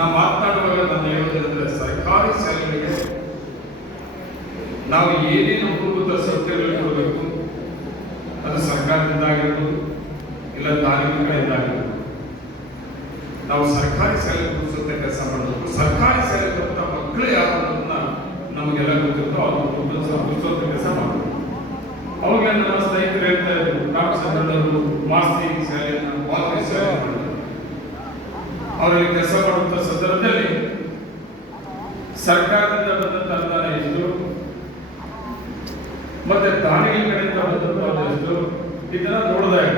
ನಾವು ಮಾತನಾಡುವಾಗ ನಾನು ಹೇಳುವುದಂದ್ರೆ ಸರ್ಕಾರಿ ಶಾಲೆಗಳಿಗೆ ನಾವು ಏನೇನು ಮೂಲಭೂತ ಸೌಕರ್ಯಗಳು ಕೊಡಬೇಕು, ಅದು ಸರ್ಕಾರದಿಂದ ಆಗಿರ್ಬೋದು, ಇಲ್ಲ ತಾಲೂಕುಗಳಿಂದ ಆಗಿರ್ಬೋದು ನಾವು ಸರ್ಕಾರಿ ಶಾಲೆ ಕೂರಿಸುತ್ತೆ ಕೆಲಸ ಮಾಡಬೇಕು ಸರ್ಕಾರಿ ಶಾಲೆ ಕೊಟ್ಟ ಮಕ್ಕಳು ಯಾರು ಅನ್ನೋದನ್ನ ನಮಗೆಲ್ಲ ಗೊತ್ತಿರ್ತೋ ಅವ್ರು ಕೂರಿಸುವಂತ ಕೆಲಸ ಮಾಡಬೇಕು ಅವಾಗ ನಮ್ಮ ಸ್ನೇಹಿತರು ಹೇಳ್ತಾ ಇದ್ರು ರಾಮಚಂದ್ರನವರು ಮಾಸ್ತಿ ಶಾಲೆಯನ್ನು ಮಾಸ್ತಿ ಶಾಲೆ. ಅವರಲ್ಲಿ ಕೆಲಸ ಮಾಡುವಂತ ಸಂದರ್ಭದಲ್ಲಿ ಸರ್ಕಾರದಿಂದ ಬಂದಂತ ಅನುದಾನ ಎಷ್ಟು? ಮತ್ತೆ ದಾನಿಗಳ ಕಡೆಯಿಂದ ಬಂದಂತ ಎಷ್ಟು? ಇದನ್ನ ನೋಡಿದಾಗ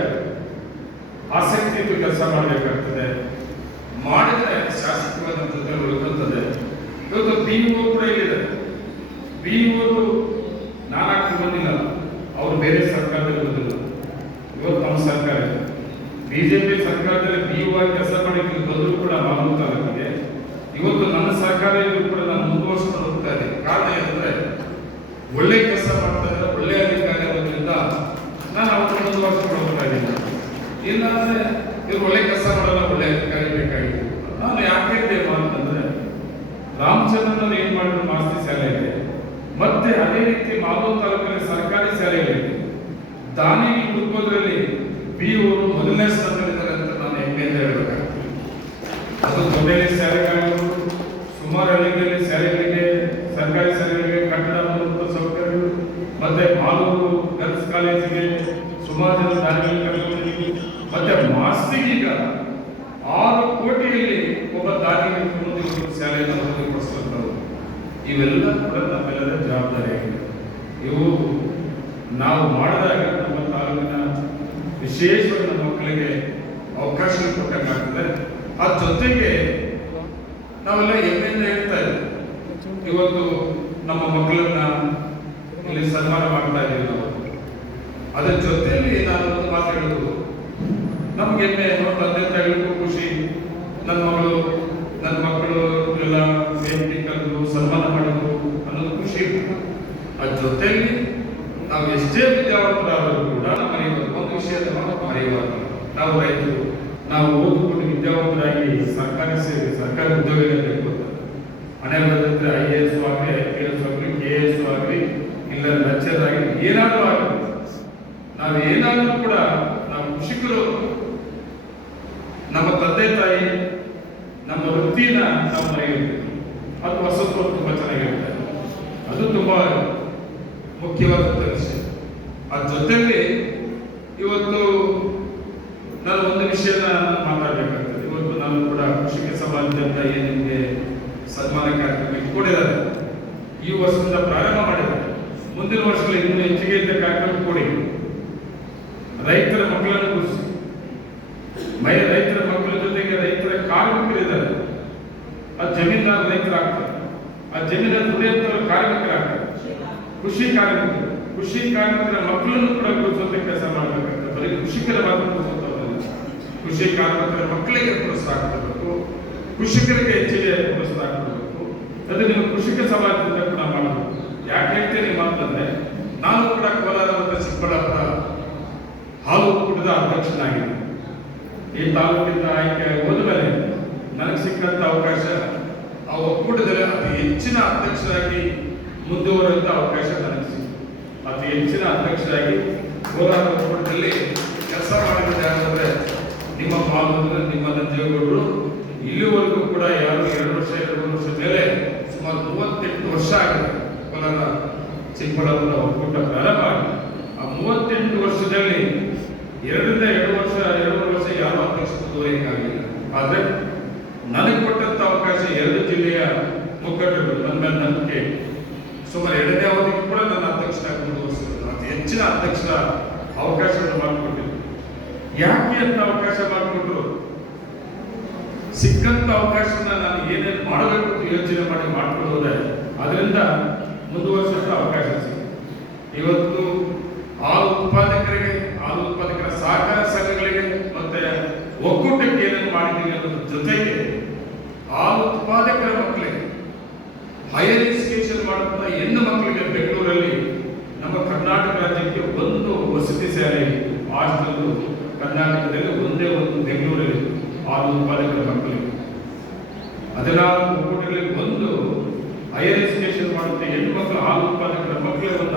ಆಸಕ್ತಿ ಇಟ್ಟು ಕೆಲಸ ಮಾಡಬೇಕಾಗ್ತದೆ. ಮಾಡಿದ್ರೆ ಶಾಸಕವಾದಂಥದ್ದು ಉಳ್ಕೊಂತದೆ ಇವತ್ತು ಬಿ ಓ ಕೂಡ ಇಲ್ಲಿದೆ. ಬಿ ಓದು ಬಂದಿಲ್ಲ ಅವರು ಬೇರೆ ಸರ್ಕಾರದಲ್ಲಿ ಬಂದಿಲ್ಲ. ಇವತ್ತು ನಮ್ಮ ಸರ್ಕಾರ ಇದೆ. ಬಿಜೆಪಿ ಸರ್ಕಾರದಲ್ಲಿ ಆಗಿ ಕೆಲಸ ಮಾಡಕ್ಕೆ ಬಂದರೂ ಕೂಡ ಮಾಮೂಲು ತಾಲೂಕಿಗೆ ಇವತ್ತು ನನ್ನ ಸರ್ಕಾರ ಕೂಡ ನಾನು ಮುಂದುವರ್ಸ್ಕೊಂಡು ಹೋಗ್ತಾ ಇದ್ದೀನಿ ಕಾರಣ ಏನಂದ್ರೆ, ಒಳ್ಳೆ ಕೆಲಸ ಮಾಡ್ತಾ ಇದ್ದಾರೆ, ಒಳ್ಳೆ ಅಧಿಕಾರಿ ಇರೋದ್ರಿಂದ ನಾನು ಅವ್ರನ್ನ ಮುಂದುವರ್ಸ್ಕೊಂಡು ಹೋಗ್ತಾ ಇದ್ದೀನಿ. ಇಲ್ಲಾಂದ್ರೆ ಇವ್ರು ಒಳ್ಳೆ ಕೆಲಸ ಮಾಡಲ್ಲ, ಒಳ್ಳೆ ಅಧಿಕಾರಿ ಬೇಕಾಗಿತ್ತು ನಾನು ಯಾಕೆ ಇದ್ದೇವ ಅಂತಂದ್ರೆ ರಾಮಚಂದ್ರನ್ ಏನ್ ಮಾಡಿದ್ರು, ಮಾಸ್ತಿ ಶಾಲೆ ಇದೆ. ಮತ್ತೆ ಅದೇ ರೀತಿ ಮಾಲೂರು ತಾಲೂಕಿನ ಸರ್ಕಾರಿ ಶಾಲೆಗಳಿದೆ. ದಾನಿ ಹುಡುಕೋದ್ರಲ್ಲಿ ಬಿ ಅವರು ಮೊದಲನೇ ಸ್ಥಾನದಲ್ಲಿದ್ದಾರೆ ಅಂತ ನಾನು ಹೆಮ್ಮೆಯಿಂದ ಹೇಳಬೇಕಾಗ್ತದೆ. ಅದು ಸುಮಾರು ಹಳ್ಳಿಗಳಲ್ಲಿ ಶಾಲೆಗಳಿಗೆ ಸರ್ಕಾರಿ ಶಾಲೆಗಳಿಗೆ ಕಟ್ಟಡ ಮೂಲಭೂತ ಸೌಕರ್ಯಗಳು, ಮತ್ತೆ ಮಾಲೂರು ಗರ್ಲ್ಸ್ ಕಾಲೇಜಿಗೆ ಸುಮಾರು ಜನ ದಾರಿಗಳಲ್ಲಿ ಮತ್ತೆ ಮಾಸ್ತಿಗೀಗ ಆರು ಕೋಟಿಯಲ್ಲಿ ಒಬ್ಬ ಒಂದು ಶಾಲೆಯನ್ನು ಅಭಿವೃದ್ಧಿಪಡಿಸುವಂಥದ್ದು ಇವೆಲ್ಲ ಕೂಡ ನಮ್ಮೆಲ್ಲರ ಜವಾಬ್ದಾರಿಯಾಗಿದೆ. ಇವು ನಾವು ಮಾಡಿದಾಗ ವಿಶೇಷವಾಗಿ ನಮ್ಮ ಮಕ್ಕಳಿಗೆ ಅವಕಾಶ ಕೊಟ್ಟಂಗಾಗ್ತದೆ ಆ ಜೊತೆಗೆ ನಾವೆಲ್ಲ ಹೆಮ್ಮೆಯಿಂದ ಹೇಳ್ತಾ ಇದ್ದೀವಿ ಇವತ್ತು ನಮ್ಮ ಮಕ್ಕಳನ್ನ ಇಲ್ಲಿ ಸನ್ಮಾನ ಮಾಡ್ತಾ ಇದ್ದೀವಿ ನಾವು. ಅದರ ಜೊತೆಯಲ್ಲಿ ನಾನು ಒಂದು ಮಾತು ಹೇಳೋದು. ನಮ್ಗೆ ಹೆಮ್ಮೆ, ನಮ್ಮ ತಂದೆ ತಾಯಿಗಳಿಗೂ ಖುಷಿ. ನನ್ನ ಮಗಳು ನನ್ನ ಮಕ್ಕಳು ಎಲ್ಲ ಸೇಫ್ಟಿ ಕರೆದು ಸನ್ಮಾನ ಮಾಡೋದು ಅನ್ನೋದು ಖುಷಿ. ಅದ್ರ ಜೊತೆಯಲ್ಲಿ ನಾವು ಎಷ್ಟೇ ವಿದ್ಯಾವಂತರಾದರೂ ಕೂಡ ನಾವು ಮರೆಯಬಾರ್ದು ಒಂದು ವಿಷಯದ ನಾವು ಮರೆಯಬಾರ್ದು ನಾವು ರೈತರು, ನಾವು ಓದಿಕೊಂಡು ವಿದ್ಯಾವಂತರಾಗಿ ಸರ್ಕಾರಿ ಸೇವೆ ಸರ್ಕಾರಿ ಉದ್ಯೋಗದಲ್ಲಿ ಮನೆ ಬರೆದಂತೆ ಐ ಎ ಎಸ್ ಆಗಲಿ ಐ ಪಿ ಎಸ್ ಆಗಲಿ ಕೆ ಎಸ್ ಆಗಲಿ, ಇಲ್ಲ ಲೆಕ್ಚರ್ ಆಗಲಿ, ಏನಾದರೂ ಆಗಲಿ, ನಾವು ಏನಾದರೂ ಕೂಡ ನಾವು ಕೃಷಿಕರು, ನಮ್ಮ ತಂದೆ ತಾಯಿ, ನಮ್ಮ ವೃತ್ತಿನ ನಾವು ಮರೆಯುತ್ತೇವೆ ಅದು ವಸತು ತುಂಬಾ ಚೆನ್ನಾಗಿರುತ್ತೆ. ಅದು ತುಂಬಾ ಮುಖ್ಯವಾದಂಥ ವಿಷಯ. ಅದ್ರ ಜೊತೆಯಲ್ಲಿ ಇವತ್ತು ನಾನು ಮಾತಾಡ್ಬೇಕಾಗ್ತದೆ. ಇವತ್ತು ನಾನು ಕೂಡ ಕೃಷಿಕ ಸಮಾಜದಿಂದ ಏನು ನಿಮಗೆ ಸನ್ಮಾನ ಕಾರ್ಯಕ್ರಮ ಇಟ್ಕೊಂಡಿದ್ದಾರೆ. ಈ ವರ್ಷದಿಂದ ಪ್ರಾರಂಭ ಮಾಡಿದ್ದಾರೆ. ಮುಂದಿನ ವರ್ಷದಲ್ಲಿ ಇನ್ನೂ ಹೆಚ್ಚಿಗೆ ಇದ್ದ ಕಾರ್ಯಕ್ರಮ ಕೊಡಿ ರೈತರ ಮಕ್ಕಳನ್ನು ಗುರುಸಿ ಮೈ ರೈತರ ಮಕ್ಕಳ ಜೊತೆಗೆ ರೈತರ ಕಾರ್ಮಿಕರಿದ್ದಾರೆ ಆ ಜಮೀನ್ದಾರ ರೈತರಾಗ್ತಾರೆ. ಆ ಜಮೀನ ದುಡಿಯುವಂತ ಕಾರ್ಮಿಕರಾಗ್ತಾರೆ. ಕೃಷಿ ಕಾರ್ಮಿಕರು. ಕೃಷಿ ಕಾರ್ಮಿಕರ ಮಕ್ಕಳನ್ನು ಕೂಡ ಗುರುತಿಸುವಂತ ಕೆಲಸ ಮಾಡಬೇಕಾಗ್ತದೆ. ಬರೀ ಕೃಷಿಕರ ಮಾತ್ರ ಕೃಷಿ ಕಾರ್ಮಿಕರ ಮಕ್ಕಳಿಗೆ ಪ್ರೋತ್ಸಾಹ ಕೊಡಬೇಕು ಕೃಷಿಕರಿಗೆ ಹೆಚ್ಚಿಗೆ ಪ್ರೋತ್ಸಾಹ ಕೊಡಬೇಕು ಅದೇ ನಿಮ್ಮ ಕೃಷಿಕ ಸಮಾಜದಿಂದ ಕೂಡ ಮಾಡಬೇಕು. ಯಾಕೆ ಹೇಳ್ತೇನೆ ಮಾತಂದ್ರೆ, ನಾನು ಕೂಡ ಕೋಲಾರ ಮತ್ತು ಚಿಕ್ಕಬಳ್ಳಾಪುರ ಹಾಲು ಒಕ್ಕೂಟದ ಅಧ್ಯಕ್ಷನಾಗಿದ್ದೆ. ಈ ತಾಲೂಕಿಂದ ಆಯ್ಕೆ ಹೋದ್ಮೇಲೆ ನನಗೆ ಸಿಕ್ಕಂತ ಅವಕಾಶ ಆ ಒಕ್ಕೂಟದಲ್ಲಿ ಅತಿ ಹೆಚ್ಚಿನ ಅಧ್ಯಕ್ಷರಾಗಿ ಮುಂದುವರೆಯುವಂಥ ಅವಕಾಶ ನನಗೆ ಸಿಕ್ಕಿತು. ಅತಿ ಹೆಚ್ಚಿನ ಅಧ್ಯಕ್ಷರಾಗಿ ಕೋಲಾರ ಒಕ್ಕೂಟದಲ್ಲಿ ಕೆಲಸ ಮಾಡಿದ್ದಾರೆ ಯಾರಂದ್ರೆ ನಿಮ್ಮ ಪಾಲ್ಗೊಂಡ್ರೆ ನಿಮ್ಮ ನಂಜೇಗೌಡರು ಇಲ್ಲಿವರೆಗೂ ಕೂಡ ಯಾರು ಎರಡು ವರ್ಷ ಎರಡು ವರ್ಷ ಮೇಲೆ ಸುಮಾರು ಮೂವತ್ತೆಂಟು ವರ್ಷ ಆಗಿದೆ ಕೋಲಾರ ಚಿಕ್ಕಬಳ್ಳಾಪುರ ಒಕ್ಕೂಟ ಪ್ರಾರಂಭ ಆ ಮೂವತ್ತೆಂಟು ವರ್ಷದಲ್ಲಿ ಎರಡರಿಂದ ಎರಡು ವರ್ಷ ಎರಡೂವರೆ ವರ್ಷ ಯಾರು ಅಧ್ಯಕ್ಷ ಆಗಲಿಲ್ಲ ಆದರೆ ನನಗೆ ಕೊಟ್ಟಂಥ ಅವಕಾಶ ಎರಡು ಜಿಲ್ಲೆಯ ಮುಖಂಡರು, ನನ್ನ ನಂಬಿಕೆ. ಸುಮಾರು ಎರಡನೇ ಅವಧಿಗೆ ಕೂಡ ನನ್ನ ಅಧ್ಯಕ್ಷರಾಗಿ ಮುಂದುವರಿಸಿದ್ರು ಹೆಚ್ಚಿನ ಅಧ್ಯಕ್ಷರ ಅವಕಾಶವನ್ನು ಮಾಡಿಕೊಟ್ಟಿದ್ರು ಯಾಕೆ ಅಂತ ಅವಕಾಶ ಮಾಡಿಕೊಟ್ಟು ಸಿಕ್ಕಂತ ಅವಕಾಶನ ನಾನು ಏನೇನು ಮಾಡಬೇಕು ಅಂತ ಯೋಚನೆ ಮಾಡಿ ಮಾಡ್ಕೊಳ್ಳೋದೆ, ಅದರಿಂದ ಮುಂದುವರಿಸೋಕೆ ಅವಕಾಶ ಸಿಗುತ್ತೆ ಇವತ್ತು ಹಾಲು ಉತ್ಪಾದಕರಿಗೆ, ಹಾಲು ಉತ್ಪಾದಕರ ಸಹಕಾರ ಸಂಘಗಳಿಗೆ ಮತ್ತೆ ಒಕ್ಕೂಟಕ್ಕೆ ಏನೇನು ಮಾಡಿದ್ದೀವಿ ಅನ್ನೋದ್ರ ಜೊತೆಗೆ ಹಾಲು ಉತ್ಪಾದಕರ ಮಕ್ಕಳಿಗೆ ಹೈಯರ್ ಎಜುಕೇಶನ್ ಮಾಡುವಂತ ಹೆಣ್ಣು ಮಕ್ಕಳಿಗೆ ಬೆಂಗಳೂರಲ್ಲಿ ನಮ್ಮ ಕರ್ನಾಟಕ ರಾಜ್ಯಕ್ಕೆ ಒಂದು ವಸತಿ ಶಾಲೆ ಹಾಸ್ಟೆಲ್ ಕರ್ನಾಟಕದಲ್ಲಿ ಒಂದೇ ಒಂದು ಬೆಂಗಳೂರಲ್ಲಿ ಹಾಲು ಉತ್ಪಾದಕರ ಮಕ್ಕಳಿಗೆ ಹದಿನಾಲ್ಕು ಬಂದು ಒಂದು ಹೈಯರ್ ಎಜುಕೇಶನ್ ಮಾಡುತ್ತೆ. ಹೆಣ್ಣು ಮಕ್ಕಳು ಹಾಲು ಉತ್ಪಾದಕರ ಮಕ್ಕಳೇ ಒಂದು